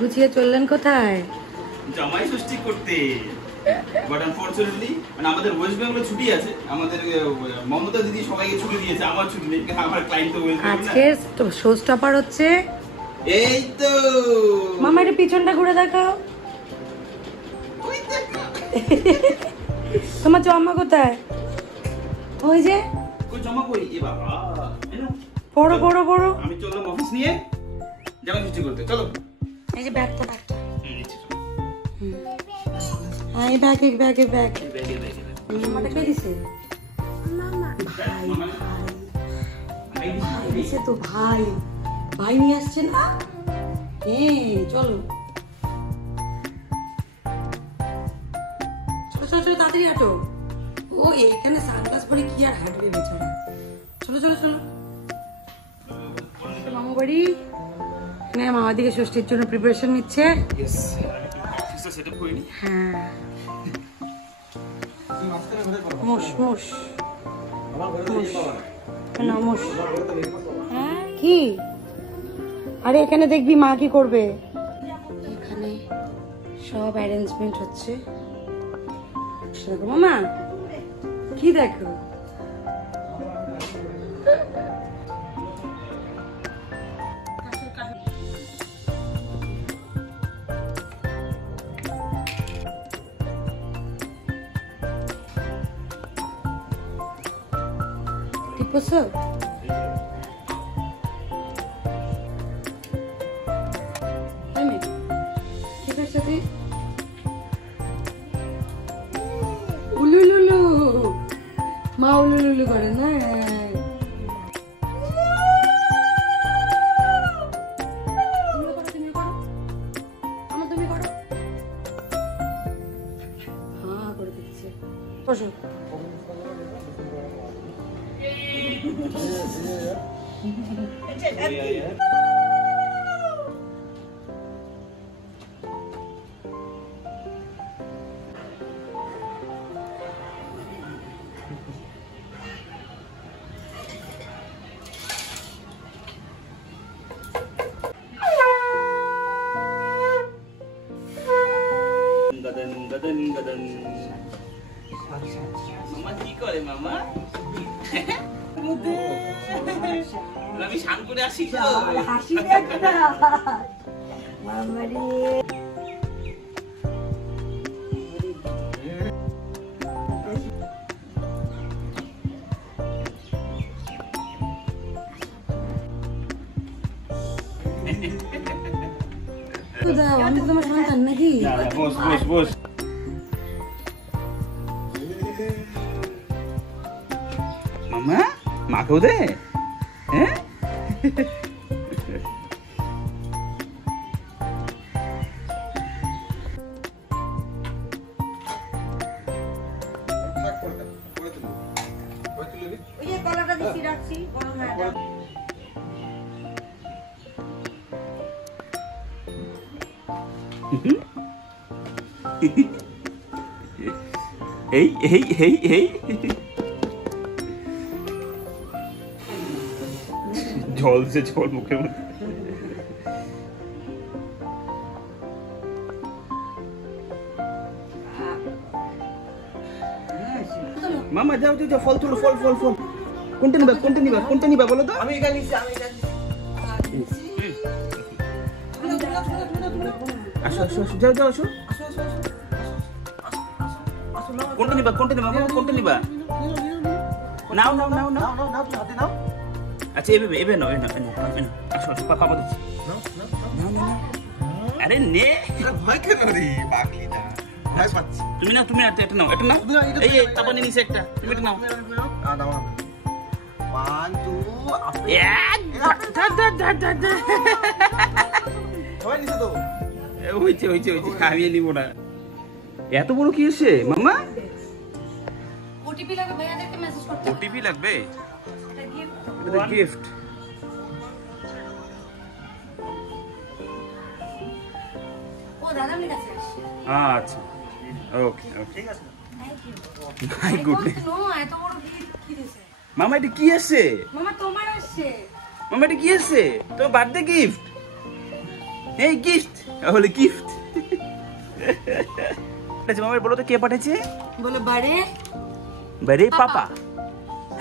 গুছিয়ে চললেন কোথায়? জামাই ষষ্ঠী করতে। বাট আনফরচুনেটলি মানে আমাদের ওয়েস্ট বেঙ্গলে ছুটি আছে, আমাদের মমতা দিদি সবাইকে ছুটি দিয়েছে, আমার ছুটি নেই, আমার ক্লায়েন্ট তো ওয়েস্ট বেঙ্গল। আজকে শো স্টপার হচ্ছে এই তো মামা, একটু পিছনটা ঘুরে দেখাও। ওই দেখো তোমার জামা কোথায়? ওই যে কই জমা কই এ বাবা, এনো বড় বড় বড়। আমি চললাম অফিস নিয়ে জামাই ষষ্ঠী করতে। চলো এই যে ব্যাগটা এই ব্যাগ জামাটা কে দিছে? ভাই দিছে তো, ভাই নিয়ে আসছে না? চলো চলো তাড়াতাড়ি হাঁটো। ও এখানে সানগ্লাস পরে কি আর হাঁটবে বেচারা। চলো মামা বাড়ি। মামা দিকে ষষ্ঠীর জন্য প্রিপারেশন নিচ্ছে। অফিসটা সেটআপ করিনি। হ্যাঁ কি আরে এখানে দেখবি মা কি করবে। এখানে সব অ্যারেঞ্জমেন্ট হচ্ছে। দেখো মামা কি দেখো, ঠিক বলছো? উলুলুলু মা উলুলুলু করে না। তুমি করো হ্যাঁ করে দিচ্ছে। বসো মামা কি করে মামা? আমি শান করে আসি তো হাসি একটা মামারি। আমি তোমার সন্তান নাকি? বস মামা, মাকেও দে। হ্যাঁ এই জল মুখের মধ্যে। মামা যাও ফল তোলো, ফল কোনটা নিবা বলো তো। আমি এখানে আসো যাও কোনটা নিবা কোনটা নিবা? নাও আচ্ছা এবে নাও আসো পাপা দিচ্ছি। আরে নে ভয় কেন রে পাগলি না, ভয় পাচ্ছি। তুমি এটা নাও এই পাপা নিয়ে নিছে একটা, তুমি এটা নাও। নাও 1 2 হয়েছে আমি নিব না। এত বড় কি এসে মামা? ওটিপি লাগবে ভাইয়াদেরকে মেসেজ করতে। ওটিপি লাগবে? এটা গিফট। ও দাদা আমার কাছে আসছে। আচ্ছা ওকে ঠিক আছে। Thank you. My goodness. No এত বড় গিফট কি দিছে? মামা এটা কি আছে? মামা তোমার আসছে। মামা এটা কি আছে? তো বার্থডে গিফট। এই গিফট হলো গিফট। আচ্ছা মামা বলো তো কে পাঠিয়েছে? বলো বারে বারে পাপা।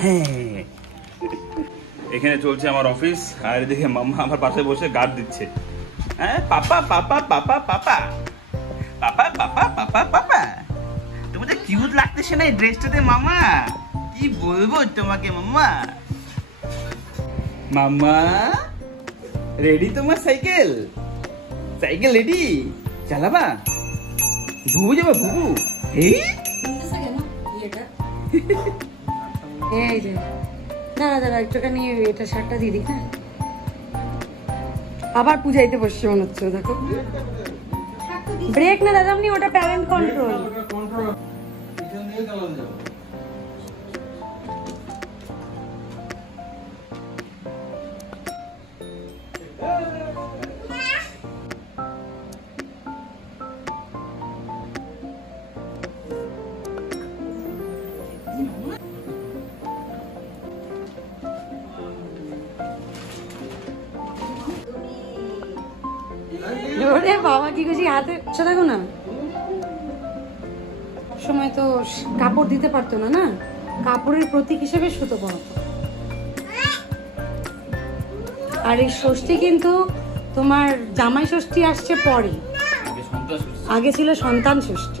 হ্যাঁ এখানে চলছে আমার অফিস, আর এদিকে মাম্মা আমার পাশে বসে গার্ড দিচ্ছে। হ্যাঁ পাপা পাপা পাপা পাপা পাপা পাপা পাপা পাপা, তোমার তো কিউট লাগতেছে না এই ড্রেসটাতে মামা, কি বলবো তোমাকে মাম্মা। মাম্মা রেডি তোমার সাইকেল? Cycle ready? চালাবা? ভুবু যাবা ভুবু? এই এই যে দাঁড়া দাঁড়া একটুখানি এটা শার্টটা দিয়ে দিই। হ্যাঁ আবার পূজাইতে বসছে মনে হচ্ছে, দেখো ব্রেক না দাদা আপনি ওটা প্যারেন্ট কন্ট্রোল। ওরে বাবা কি করছি হাতে দেখো না, সময় তো কাপড় দিতে পারতো না, না কাপড়ের প্রতীক হিসেবে সুতো পরাতো। আর এই ষষ্ঠী কিন্তু তোমার জামাই ষষ্ঠী আসছে পরে, আগে ছিল সন্তান ষষ্ঠী।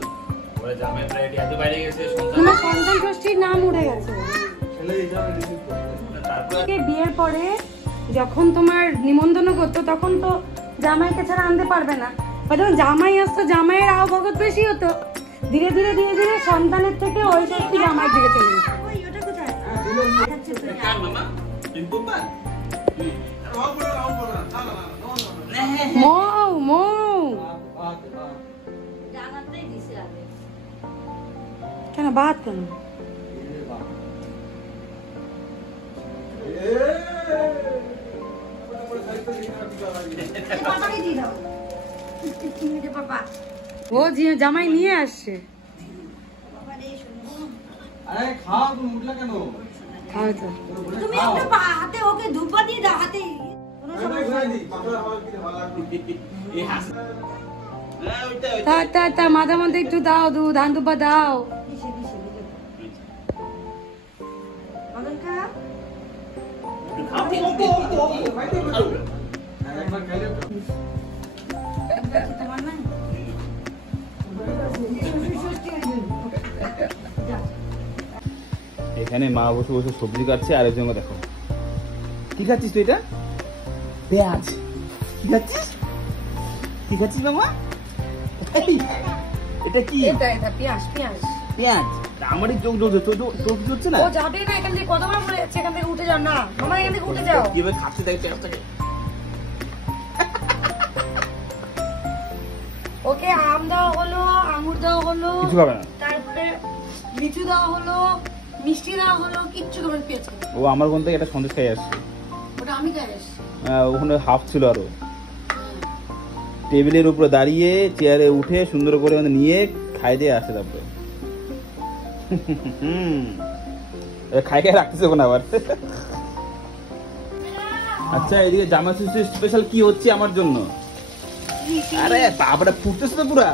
তোমার সন্তান ষষ্ঠীর নাম উঠে গেছে। বিয়ের পরে যখন তোমার নিমন্ত্রণ করতো তখন তো জামাইকে ছাড়া আনতে পারবে না, যখন জামাই আসতো জামাইয়ের আও ভগৎ বেশি হতো, ধীরে ধীরে ধীরে ধীরে সন্তানের থেকে ওই ষষ্ঠী জামাইয়ের দিকে চলে গেছে। মৌ মৌ কেন বাদ কেন? ও জামাই নিয়ে আসছে। খাও তো তুমি হাতে ওকে ধূপা দিয়ে দাও হাতে। মাথা মধ্যে একটু দাও ধান ধূপা দাও। এখানে মা বসে বসে সবজি কাটছে, আর একজনকে দেখো কি খাচ্ছিস তুই? এটা পেঁয়াজ। কি খাচ্ছিস? কি খাচ্ছিস মামা? এটা কি? পেঁয়াজ পেঁয়াজ পেঁয়াজ। আমারই চোখ জ্বলছে, তোর কি হচ্ছে না? ও যাবে না, এখান থেকে কতবার বলে যাচ্ছে এখান থেকে উঠে যাও না মামা, এখান থেকে উঠে যাও। কিভাবে খাচ্ছে দেখ পেঁয়াজটাকে। ওকে আম দেওয়া হলো, আঙুর দেওয়া হলো, কিছু খাবে না। তারপরে লিচু দেওয়া হলো, মিষ্টি দেওয়া হলো, কিচ্ছু খাবে পেঁয়াজ। ও আমার কোন থেকে একটা সন্দেশ খাই আসছে, ওটা আমি খাই আসছি। ওখানে হাফ ছিল আরো। টেবিলের উপরে দাঁড়িয়ে চেয়ারে উঠে সুন্দর করে নিয়ে খাই দিয়ে আসে, তারপরে খাই খাই রাখতেছে ওখানে আবার। আচ্ছা এদিকে জামা ষষ্ঠী স্পেশাল কি হচ্ছে আমার জন্য? আরে বাবাটা ফুটতেছে তো পুরা।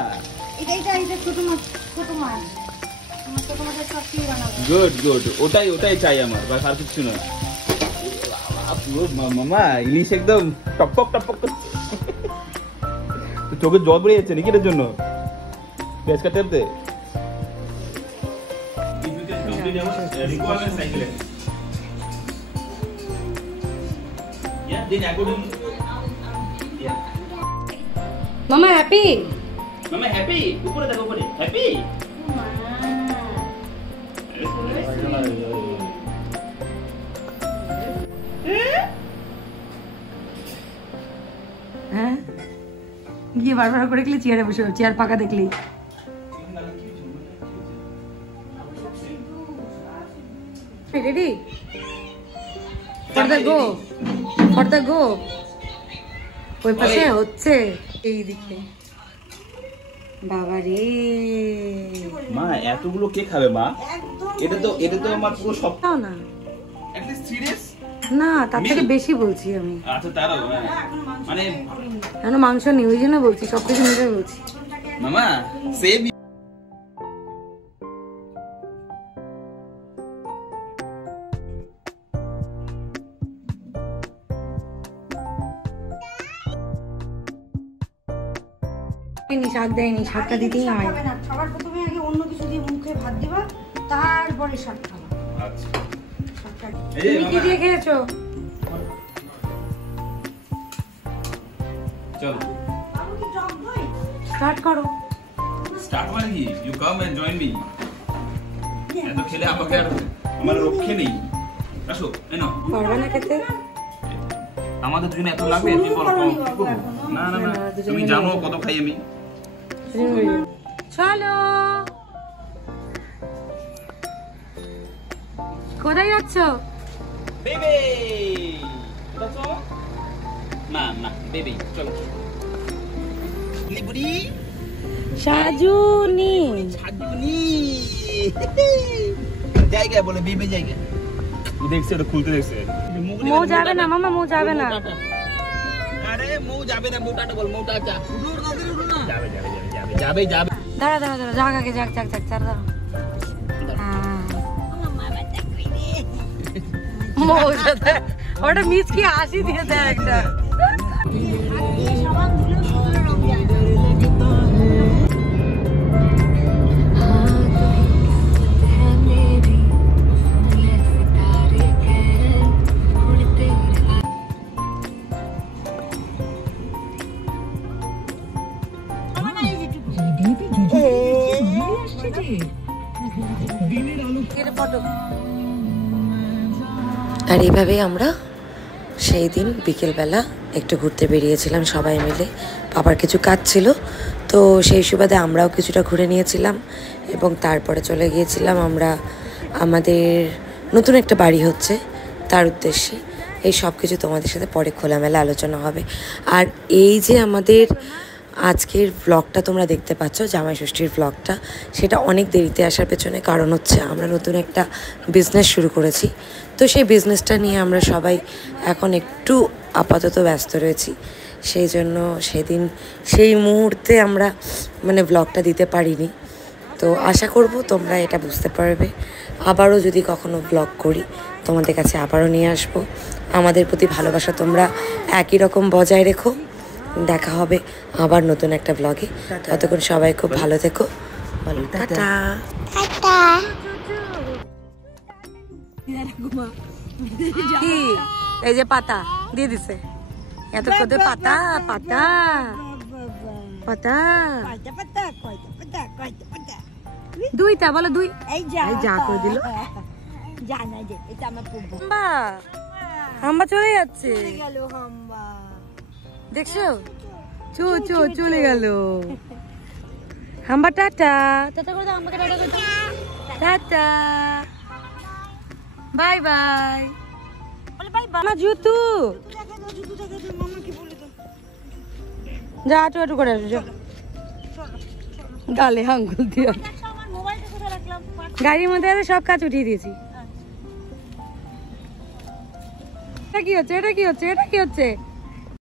গুড গুড, ওটাই চাই আমার, বাস আর কিছু না। মামা ইলিশ একদম টপক টপক করছে, চোখে জল বেরিয়ে যাচ্ছে নাকি এটার জন্য? পেঁয়াজ কাটতে মামা হ্যাপি? মামা হ্যাপি? উপরে দেখো, উপরে হ্যাপি। হ্যাঁ গিয়ে বারবার করে দেখলে চেয়ারে বসে, চেয়ার ফাঁকা দেখলেই। Ready for the go. ওই পাশে হচ্ছে এইদিকে। বাবা রে মা এতগুলো কে খাবে মা? এটা তো আমার পুরো সপ্তাহ না। at least 3 days না, তার থেকে বেশি বলছি আমি। আচ্ছা তারও মানে কেন মাংস নেই, ওই জন্য বলছি, সবকিছু মিলে বলছি। মামা সেভ শাক দেয়নি, শাকটা দিতেই হয়। সবার প্রথমে আগে অন্য কিছু দিয়ে মুখে ভাত দিবা, তারপরে শাক খাওয়া। আচ্ছা তুমি কি দিয়ে খেয়েছো? চলো স্টার্ট করো। স্টার্ট মানে কি? You come and join me. এত খেলে আমাকে আর আমার রক্ষে নেই। আসো এনো। পারবে না খেতে? আমাদের দুজনে এত লাগবে তুমি বলো কম কি করব? না না না তুমি জানো কত খাই আমি। চলো, কোথায় যাচ্ছ? বেবি চলো না না বেবি চলো লিবুরি সাজুনি সাজুনি জায়গা বলে বেবি জায়গা ও দেখছে ওটা খুলতে দেখছে মো যাবে না মামা, মো যাবে না। আরে মো যাবে না, মোটাটা বল মোটা চা উড়ুর নদীর উড়ু না যাবে যাবে যাবে যাবে যাবে দাঁড়া দাঁড়া দাঁড়া, যাক আগে, যাক যাক যাক, দাঁড়া। মৌর সাথে ওটা মিচকি হাসি দিয়ে দেয় একটা। আর এইভাবেই আমরা সেই দিন বিকেলবেলা একটু ঘুরতে বেরিয়েছিলাম সবাই মিলে। বাবার কিছু কাজ ছিল, তো সেই সুবাদে আমরাও কিছুটা ঘুরে নিয়েছিলাম এবং তারপরে চলে গিয়েছিলাম আমরা আমাদের নতুন একটা বাড়ি হচ্ছে তার উদ্দেশ্যে। এই সব কিছু তোমাদের সাথে পরে খোলামেলা আলোচনা হবে। আর এই যে আমাদের আজকের ব্লগটা তোমরা দেখতে পাচ্ছ, জামাই ষষ্ঠীর ব্লগটা, সেটা অনেক দেরিতে আসার পেছনে কারণ হচ্ছে আমরা নতুন একটা বিজনেস শুরু করেছি। তো সেই বিজনেসটা নিয়ে আমরা সবাই এখন একটু আপাতত ব্যস্ত রয়েছি, সেই জন্য সেদিন সেই মুহূর্তে আমরা মানে ব্লগটা দিতে পারিনি। তো আশা করব তোমরা এটা বুঝতে পারবে। আবারও যদি কখনো ব্লগ করি তোমাদের কাছে আবারও নিয়ে আসবো। আমাদের প্রতি ভালোবাসা তোমরা একই রকম বজায় রেখো। দেখা হবে আবার নতুন একটা ব্লগে। ততক্ষণ সবাই খুব ভালো থেকো। বলো টাটা। কি এই যে পাতা দিয়ে দিছে, এত কত পাতা পাতা পাতা, দুইটা বলো, দুই যা করে দিল। হাম্বা চলে যাচ্ছে, দেখছো? চো চো চলে গেল হাম্বা। টাটা টাটা করে দাও হাম্বাকে, টাটা করে দাও, টাটা বাই বাই। আমার জুতু যা, আটু আটু করে আসো, গালে আঙ্গুল দিয়ে। গাড়ির মধ্যে সব কাজ উঠিয়ে দিয়েছি। এটা কি হচ্ছে, এটা কি হচ্ছে, এটা কি হচ্ছে?